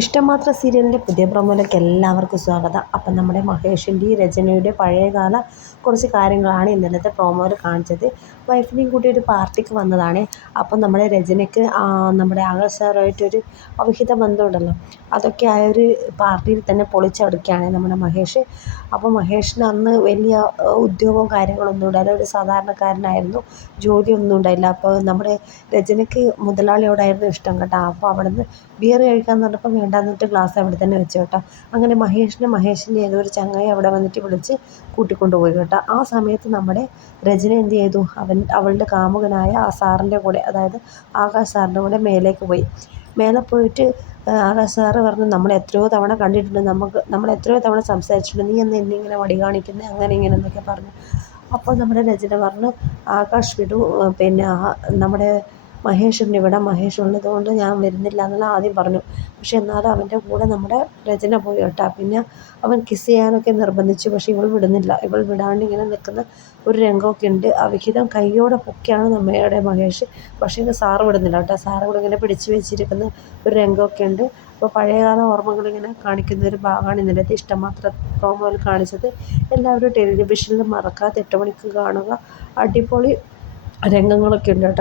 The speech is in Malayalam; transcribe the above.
ഇഷ്ടമാത്ര സീരിയലിന്റെ പുതിയ പ്രൊമോയിലേക്ക് എല്ലാവർക്കും സ്വാഗതം. അപ്പം നമ്മുടെ മഹേഷിന്റെയും രചനയുടെ പഴയകാല കുറച്ച് കാര്യങ്ങളാണ് ഇന്നലത്തെ പ്രൊമോയിൽ കാണിച്ചത്. വൈഫിനെയും കൂട്ടി ഒരു പാർട്ടിക്ക് വന്നതാണ്. അപ്പം നമ്മുടെ രചനയ്ക്ക് നമ്മുടെ ആകാശ് സാറുമായിട്ടൊരു അവിഹിത ബന്ധമുണ്ടല്ലോ. അതൊക്കെ ആ ഒരു പാർട്ടിയിൽ തന്നെ പൊളിച്ചടുക്കുകയാണ് നമ്മുടെ മഹേഷ്. അപ്പോൾ മഹേഷിന് അന്ന് വലിയ ഉദ്യോഗവും കാര്യങ്ങളൊന്നും ഉണ്ടായില്ല. ഒരു സാധാരണക്കാരനായിരുന്നു. ജോലിയൊന്നും ഉണ്ടായില്ല. അപ്പോൾ നമ്മുടെ രചനയ്ക്ക് മുതലാളിയോടായിരുന്നു ഇഷ്ടം കേട്ടോ. അപ്പോൾ അവിടെ നിന്ന് ബിയർ കഴിക്കാൻ പറഞ്ഞപ്പോൾ വേണ്ടാന്ന് ക്ലാസ് ഗ്ലാസ് അവിടെ തന്നെ വെച്ചു കേട്ടോ. അങ്ങനെ മഹേഷിനെ മഹേഷിന്റെ ഏതോ ഒരു ചങ്ങായി അവിടെ വന്നിട്ട് വിളിച്ച് കൂട്ടിക്കൊണ്ട് പോയി കേട്ടോ. ആ സമയത്ത് നമ്മുടെ രചന എന്ത് ചെയ്തു? അവൻ അവളുടെ കാമുകനായ ആ സാറിന്റെ കൂടെ അതായത് ആകാശ് സാറിന്റെ കൂടെ മേലേക്ക് പോയി. മേലെ പോയിട്ട് ആകാശ് സാറ് പറഞ്ഞു നമ്മൾ എത്രയോ തവണ കണ്ടിട്ടുണ്ട്. നമുക്ക് നമ്മൾ എത്രയോ തവണ സംസാരിച്ചിട്ടുണ്ട്. നീ എന്ന് എന്നിങ്ങനെ വടി കാണിക്കുന്നത് അങ്ങനെ ഇങ്ങനെ എന്നൊക്കെ പറഞ്ഞു. അപ്പോൾ നമ്മുടെ രചന പറഞ്ഞു ആകാശ് വിടു പിന്നെ നമ്മുടെ മഹേഷിന്റെ ഇവിടെ മഹേഷ് ഉള്ളത് കൊണ്ട് ഞാൻ വരുന്നില്ല എന്നുള്ള ആദ്യം പറഞ്ഞു. പക്ഷെ എന്നാലും അവന്റെ കൂടെ നമ്മുടെ രചന പോയി കേട്ടോ. പിന്നെ അവൻ കിസ് ചെയ്യാനൊക്കെ നിർബന്ധിച്ചു. പക്ഷെ ഇവൾ വിടുന്നില്ല. ഇവൾ വിടാണ്ട് ഇങ്ങനെ നിൽക്കുന്ന ഒരു രംഗമൊക്കെ ഉണ്ട്. അവിഹിതം കയ്യോടെ പൊക്കിയാണ് നമ്മയുടെ മഹേഷ്. പക്ഷേ സാറ് വിടുന്നില്ല കേട്ടോ. സാറ് കൂടെ ഇങ്ങനെ പിടിച്ചു വെച്ചിരിക്കുന്ന ഒരു രംഗമൊക്കെ ഉണ്ട്. അപ്പോൾ പഴയകാല ഓർമ്മകളിങ്ങനെ കാണിക്കുന്ന ഒരു ഭാഗമാണ് ഇന്നലത്തെ ഇഷ്ടമാത്ര പ്രോമോയിൽ കാണിച്ചത്. എല്ലാവരും ടെലിവിഷനിൽ മറക്കാതെ എട്ട് മണിക്ക് കാണുക. അടിപൊളി രംഗങ്ങളൊക്കെ ഉണ്ട് കേട്ടോ.